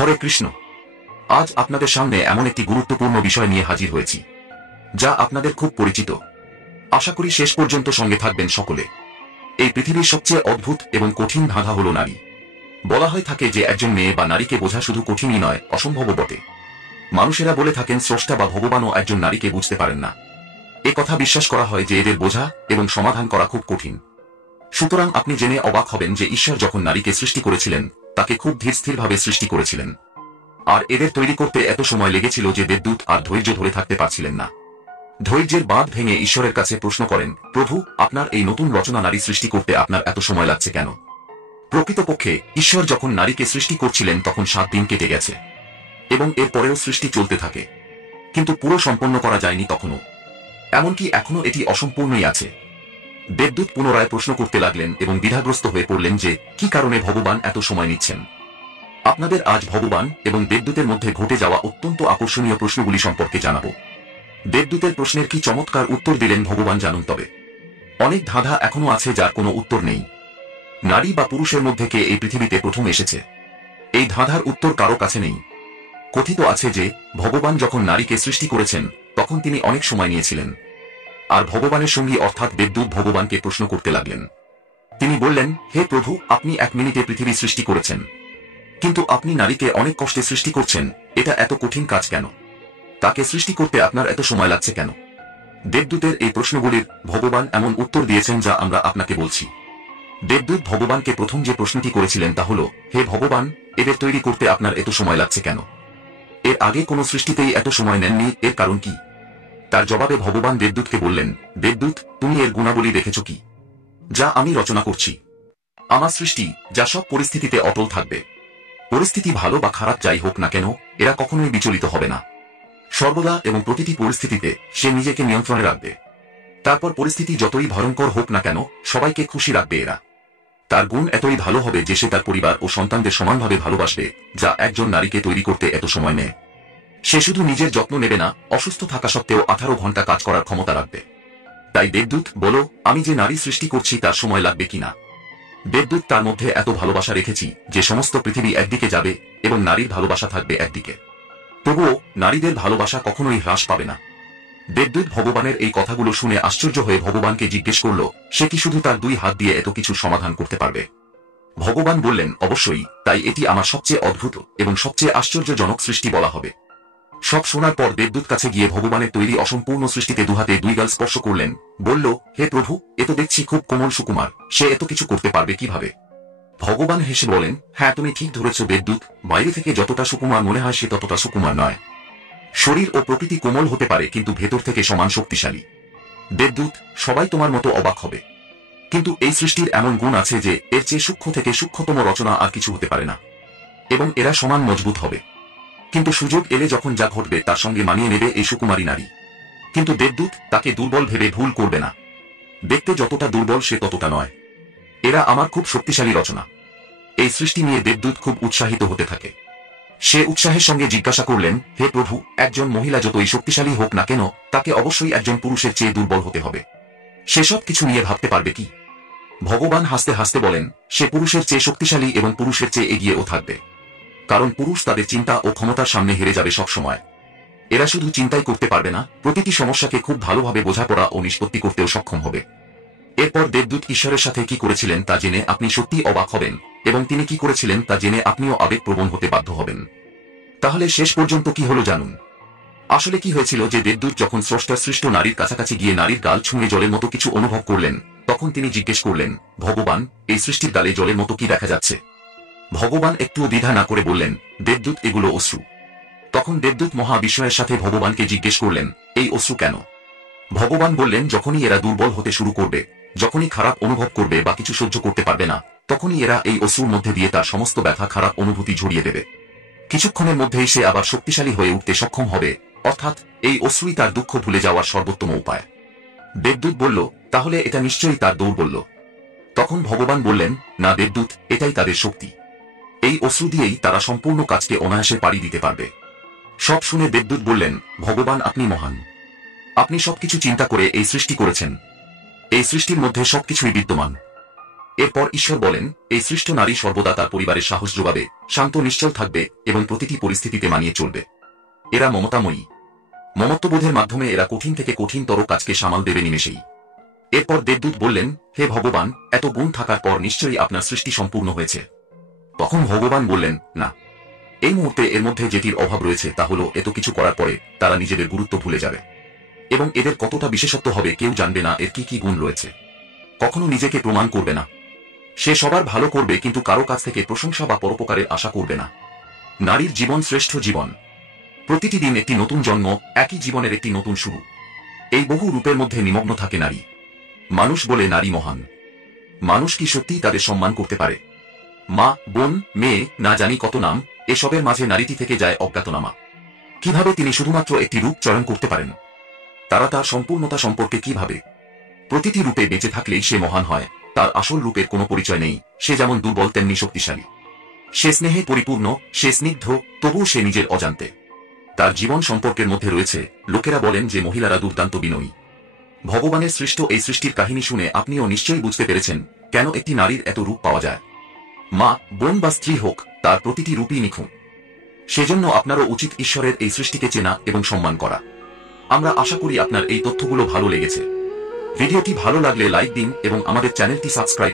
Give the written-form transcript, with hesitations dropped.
হরে কৃষ্ণ। আজ আপনাদের সামনে এমন একটি গুরুত্বপূর্ণ বিষয় নিয়ে হাজির হয়েছি, যা আপনাদের খুব পরিচিত। আশা করি শেষ পর্যন্ত সঙ্গে থাকবেন সকলে। এই পৃথিবীর সবচেয়ে অদ্ভুত এবং কঠিন ধাঁধা হল নারী। বলা হয়ে থাকে যে একজন মেয়ে বা নারীকে বোঝা শুধু কঠিনই নয়, অসম্ভবও বটে। মানুষেরা বলে থাকেন স্রষ্টা বা ভগবানও একজন নারীকে বুঝতে পারেন না। এ কথা বিশ্বাস করা হয় যে এদের বোঝা এবং সমাধান করা খুব কঠিন। সুতরাং আপনি জেনে অবাক হবেন যে ঈশ্বর যখন নারীকে সৃষ্টি করেছিলেন, তাকে খুব ধীরস্থিরভাবে সৃষ্টি করেছিলেন। আর এদের তৈরি করতে এত সময় লেগেছিল যে দেবদূত আর ধৈর্য ধরে থাকতে পারছিলেন না। ধৈর্যের বাঁধ ভেঙে ঈশ্বরের কাছে প্রশ্ন করেন, প্রভু, আপনার এই নতুন রচনা নারী সৃষ্টি করতে আপনার এত সময় লাগছে কেন? প্রকৃতপক্ষে ঈশ্বর যখন নারীকে সৃষ্টি করছিলেন তখন 7 দিন কেটে গেছে এবং এর পরেও সৃষ্টি চলতে থাকে, কিন্তু পুরো সম্পন্ন করা যায়নি তখনও। এমনকি এখনও এটি অসম্পূর্ণই আছে। দেবদূত পুনরায় প্রশ্ন করতে লাগলেন এবং দ্বিধাগ্রস্ত হয়ে পড়লেন যে কি কারণে ভগবান এত সময় নিচ্ছেন। আপনাদের আজ ভগবান এবং দেবদূতের মধ্যে ঘটে যাওয়া অত্যন্ত আকর্ষণীয় প্রশ্নগুলি সম্পর্কে জানাবো। দেবদূতের প্রশ্নের কি চমৎকার উত্তর দিলেন ভগবান জানুন তবে। অনেক ধাঁধা এখনো আছে যার কোনো উত্তর নেই। নারী বা পুরুষের মধ্যে কে এই পৃথিবীতে প্রথম এসেছে, এই ধাঁধার উত্তর কারো কাছে নেই। কথিত আছে যে ভগবান যখন নারীকে সৃষ্টি করেছেন তখন তিনি অনেক সময় নিয়েছিলেন। আর ভগবানের সঙ্গী অর্থাৎ দেবদূত ভগবানকে প্রশ্ন করতে লাগলেন। তিনি বললেন, হে প্রভু, আপনি 1 মিনিটে পৃথিবী সৃষ্টি করেছেন, কিন্তু আপনি নারীকে অনেক কষ্টে সৃষ্টি করছেন। এটা এত কঠিন কাজ কেন? তাকে সৃষ্টি করতে আপনার এত সময় লাগছে কেন? দেবদূতের এই প্রশ্নগুলির ভগবান এমন উত্তর দিয়েছেন যা আমরা আপনাকে বলছি। দেবদূত ভগবানকে প্রথম যে প্রশ্নটি করেছিলেন তা হল, হে ভগবান, এদের তৈরি করতে আপনার এত সময় লাগছে কেন? এর আগে কোনো সৃষ্টিতেই এত সময় নেননি, এর কারণ কি? তার জবাবে ভগবান দেবদূতকে বললেন, দেবদূত, তুমি এর গুণাবলী দেখেছ কি, যা আমি রচনা করছি? আমার সৃষ্টি, যা সব পরিস্থিতিতে অটল থাকবে। পরিস্থিতি ভালো বা খারাপ যাই হোক না কেন, এরা কখনোই বিচলিত হবে না। সর্বদা এবং প্রতিটি পরিস্থিতিতে সে নিজেকে নিয়ন্ত্রণে রাখবে। তারপর পরিস্থিতি যতই ভয়ঙ্কর হোক না কেন, সবাইকে খুশি রাখবে এরা। তার গুণ এতই ভালো হবে যে সে তার পরিবার ও সন্তানদের সমানভাবে ভালোবাসবে, যা একজন নারীকে তৈরি করতে এত সময় নেয়। সে শুধু নিজের যত্ন নেবে না, অসুস্থ থাকা সত্ত্বেও 18 ঘন্টা কাজ করার ক্ষমতা রাখবে। তাই দেবদূত, বলো, আমি যে নারী সৃষ্টি করছি তার সময় লাগবে কিনা? দেবদূত তার মধ্যে এত ভালোবাসা রেখেছি যে সমস্ত পৃথিবী একদিকে যাবে এবং নারীর ভালোবাসা থাকবে একদিকে। তবুও নারীদের ভালোবাসা কখনোই হ্রাস পাবে না। দেবদূত ভগবানের এই কথাগুলো শুনে আশ্চর্য হয়ে ভগবানকে জিজ্ঞেস করল, সে কি শুধু তার 2 হাত দিয়ে এত কিছু সমাধান করতে পারবে? ভগবান বললেন, অবশ্যই, তাই এটি আমার সবচেয়ে অদ্ভুত এবং সবচেয়ে আশ্চর্যজনক সৃষ্টি বলা হবে। সব শোনার পর দেবদূত কাছে গিয়ে ভগবানের তৈরি অসম্পূর্ণ সৃষ্টিতে 2 হাতে 2 গাল স্পর্শ করলেন। বলল, হে প্রভু, এ তো দেখছি খুব কোমল সুকুমার, সে এত কিছু করতে পারবে কিভাবে? ভগবান হেসে বলেন, হ্যাঁ, তুমি ঠিক ধরেছ দেবদূত, বাইরে থেকে যতটা সুকুমার মনে হয় সে ততটা সুকুমার নয়। শরীর ও প্রকৃতি কোমল হতে পারে, কিন্তু ভেতর থেকে সমান শক্তিশালী। দেবদূত, সবাই তোমার মতো অবাক হবে, কিন্তু এই সৃষ্টির এমন গুণ আছে যে এর চেয়ে সূক্ষ্ম থেকে সূক্ষ্মতম রচনা আর কিছু হতে পারে না, এবং এরা সমান মজবুত হবে। কিন্তু সুযোগ এলে যখন যা ঘটবে তার সঙ্গে মানিয়ে নেবে এই সুকুমারী নারী। কিন্তু দেবদূত, তাকে দুর্বল ভেবে ভুল করবে না। দেখতে যতটা দুর্বল সে ততটা নয়। এরা আমার খুব শক্তিশালী রচনা। এই সৃষ্টি নিয়ে দেবদূত খুব উৎসাহিত হতে থাকে। সে উৎসাহের সঙ্গে জিজ্ঞাসা করলেন, হে প্রভু, একজন মহিলা যতই শক্তিশালী হোক না কেন, তাকে অবশ্যই একজন পুরুষের চেয়ে দুর্বল হতে হবে। সে সব কিছু নিয়ে ভাবতে পারবে কি? ভগবান হাসতে হাসতে বলেন, সে পুরুষের চেয়ে শক্তিশালী এবং পুরুষের চেয়ে এগিয়েও থাকবে। কারণ পুরুষ তাদের চিন্তা ও ক্ষমতার সামনে হেরে যাবে সব সময়। এরা শুধু চিন্তাই করতে পারবে না, প্রতিটি সমস্যাকে খুব ভালোভাবে বোঝাপড়া ও নিষ্পত্তি করতেও সক্ষম হবে। এরপর দেবদূত ঈশ্বরের সাথে কি করেছিলেন তা জেনে আপনি সত্যিই অবাক হবেন, এবং তিনি কি করেছিলেন তা জেনে আপনিও আবেগপ্রবণ হতে বাধ্য হবেন। তাহলে শেষ পর্যন্ত কি হলো জানুন। আসলে কি হয়েছিল যে দেবদূত যখন স্রষ্টার সৃষ্ট নারীর কাছাকাছি গিয়ে নারীর গাল ছুঁয়ে জলের মতো কিছু অনুভব করলেন, তখন তিনি জিজ্ঞেস করলেন, ভগবান, এই সৃষ্টির গালে জলের মতো কি দেখা যাচ্ছে? ভগবান একটুও দ্বিধা না করে বললেন, দেবদূত, এগুলো অশ্রু। তখন দেবদূত মহা বিস্ময়ের সাথে ভগবানকে জিজ্ঞেস করলেন, এই অশ্রু কেন? ভগবান বললেন, যখনই এরা দুর্বল হতে শুরু করবে, যখনই খারাপ অনুভব করবে বা কিছু সহ্য করতে পারবে না, তখনই এরা এই অশ্রুর মধ্যে দিয়ে তার সমস্ত ব্যথা, খারাপ অনুভূতি ঝরিয়ে দেবে। কিছুক্ষণের মধ্যেই সে আবার শক্তিশালী হয়ে উঠতে সক্ষম হবে, অর্থাৎ এই অশ্রুই তার দুঃখ ভুলে যাওয়ার সর্বোত্তম উপায়। দেবদূত বলল, তাহলে এটা নিশ্চয়ই তার দৌর্বল্য। তখন ভগবান বললেন, না দেবদূত, এটাই তাদের শক্তি। এই অশ্রু দিয়েই তারা সম্পূর্ণ কাজকে অনায়াসে পাড়ি দিতে পারবে। সব শুনে দেবদূত বললেন, ভগবান, আপনি মহান। আপনি সবকিছু চিন্তা করে এই সৃষ্টি করেছেন। এই সৃষ্টির মধ্যে সবকিছুই বিদ্যমান। এরপর ঈশ্বর বলেন, এই সৃষ্ট নারী সর্বদা তার পরিবারের সাহস যোগাবে, শান্ত নিশ্চল থাকবে এবং প্রতিটি পরিস্থিতিতে মানিয়ে চলবে। এরা মমতাময়ী। মমত্ববোধের মাধ্যমে এরা কঠিন থেকে কঠিনতর কাজকে সামাল দেবে নিমেষেই। এরপর দেবদূত বললেন, হে ভগবান, এত গুণ থাকার পর নিশ্চয়ই আপনার সৃষ্টি সম্পূর্ণ হয়েছে। তখন ভগবান বললেন, না, এই মুহূর্তে এর মধ্যে যেটির অভাব রয়েছে তা হল এত কিছু করার পরে তারা নিজেদের গুরুত্ব ভুলে যাবে এবং এদের কতটা বিশেষত্ব হবে কেউ জানবে না এর কি কি গুণ রয়েছে। কখনো নিজেকে প্রমাণ করবে না। সে সবার ভালো করবে কিন্তু কারো কাছ থেকে প্রশংসা বা পরোপকারের আশা করবে না। নারীর জীবন শ্রেষ্ঠ জীবন। প্রতিটি দিন একটি নতুন জন্ম, একই জীবনের একটি নতুন শুরু। এই বহু রূপের মধ্যে নিমগ্ন থাকে নারী। মানুষ বলে নারী মহান। মানুষ কি সত্যিই তাদের সম্মান করতে পারে? মা, বোন, মেয়ে, না জানি কত নাম, এসবের মাঝে নারীটি থেকে যায় অজ্ঞাতনামা। কিভাবে তিনি শুধুমাত্র একটি রূপ চয়ন করতে পারেন? তারা তার সম্পূর্ণতা সম্পর্কে কি ভাবে? প্রতিটি রূপে বেঁচে থাকলেই সে মহান হয়। তার আসল রূপের কোনো পরিচয় নেই। সে যেমন দুর্বল তেমনি শক্তিশালী। সে স্নেহে পরিপূর্ণ, সে স্নিগ্ধ, তবুও সে নিজের অজান্তে। তার জীবন সম্পর্কের মধ্যে রয়েছে, লোকেরা বলেন যে মহিলারা দুর্দান্ত বিনয়ী। ভগবানের সৃষ্ট এই সৃষ্টির কাহিনী শুনে আপনিও নিশ্চয়ই বুঝতে পেরেছেন কেন একটি নারীর এত রূপ পাওয়া যায়। মা, বোন বা স্ত্রী হোক, তার প্রতিটি রূপই নিখুঁত। সেজন্য আপনারও উচিত ঈশ্বরের এই সৃষ্টিকে চেনা এবং সম্মান করা। আমরা আশা করি আপনার এই তথ্যগুলো ভালো লেগেছে। ভিডিওটি ভালো লাগলে লাইক দিন এবং আমাদের চ্যানেলটি সাবস্ক্রাইব